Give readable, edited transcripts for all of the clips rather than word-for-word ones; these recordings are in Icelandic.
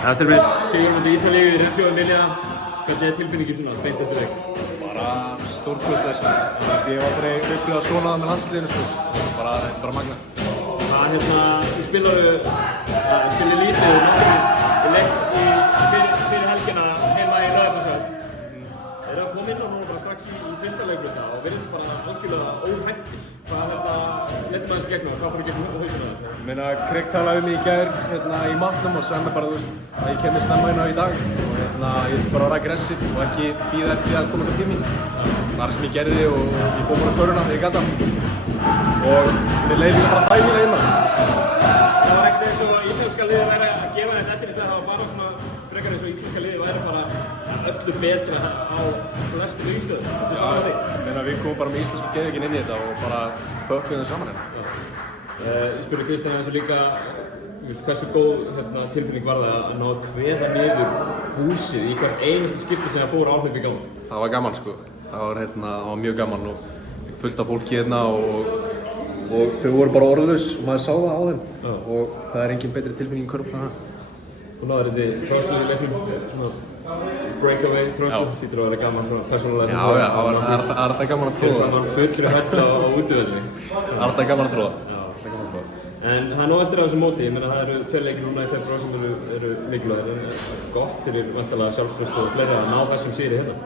Það styrmir sigur mútið Ítalíu í Reggio Emilia. Hvernig tilfinningin svona beint eftir leik? Bara stórkostleg sko. Ég hef aldrei upplifað svona með landsliðinu sko. Bara magna. Þú spilir lítið í leik fyrir helgina heima í Laugardalshöll. Eru að koma inn á núna bara strax í fyrsta leikluta og virðist bara algjörlega óhættir. Hvað letur maður þessi gegnum og hvað fór í gegnum hausinu þar? Ég meina, Craig talaði mig í gær í matnum og sagði mér bara, að ég kemur snemma inn á í dag og ég vil bara vera aggressiv og ekki bíða eftir að koma eitthvað tími. Það er sem ég gerði og ég fór bara á köruna þegar ég gat það og mér leiði bara þægilega inn á. Það var ekkert eins og ítalska liðið væri að gefa þetta eftir þetta, það var bara svona frekar eins og íslenska liðið væri bara öllu betra á flestu vígstöðum. Þetta er saman því. Ég meina, við komum bara með íslensku geðvíkinn inn í þetta og bara pökkum þau saman hérna. Ég spurði Kristján eins og líka hversu góð tilfinning var það að ná að kveða niður húsið í hvert einasta skipti sem það fór áhlaup í gang? Það var gaman sko. Það var mjög gaman og fullt af fólki hérna og þau voru bara orðlaus og maður sá það á þeim og það er engin betri tilfinning í körfubolta en það. Og náður þetta tróðslu í leiknum, svona breakaway tróðslu, hlýtur að vera gaman svona persónulega. Já, það er alltaf gaman að tróða. Það var fullri höll á útivellinni. Það er alltaf gaman að tróða. En það er nóg eftir á þessu móti, ég meina það eru 2 leikir núna í febrúar sem eru mikilvægir, en gott fyrir væntanlega sjálfstraust og fleira að ná þessum sigri hérna.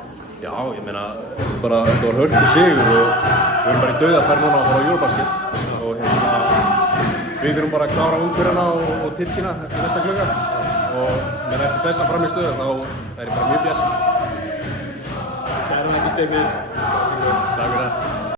Já, ég meina, þetta var hörku sigur og við erum bara í dauðafærð núna að fara á Eurobasket og við erum bara að klára Ungverjana og Tyrkina í næsta glugga og eftir þessa framistöðu þá er ég bara mjög bjassin. Kæran ekki Styrmir. Takk fyrir það.